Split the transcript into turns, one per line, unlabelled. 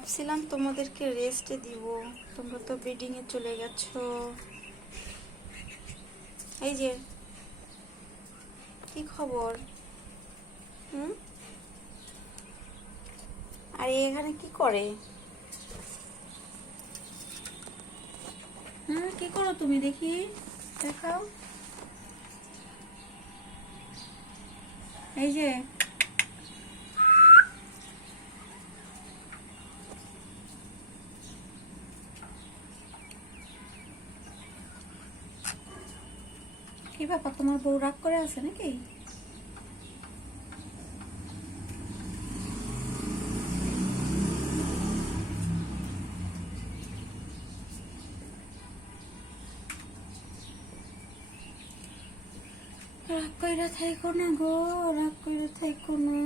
ভাবছিলাম তোমাদেরকে রেস্টে দিব। তোমরা তো বেডিং এ চলে গেছো। এই যে, কি খবর? হুম? আর এখানে কি করে? হুম, কি করো তুমি দেখি, দেখাও। এই যে কি ব্যাপার, তোমার বউ রাগ করে আছে নাকি? রাগ কইরা থাইকো না গো, রাগ কইরা থাইকো না।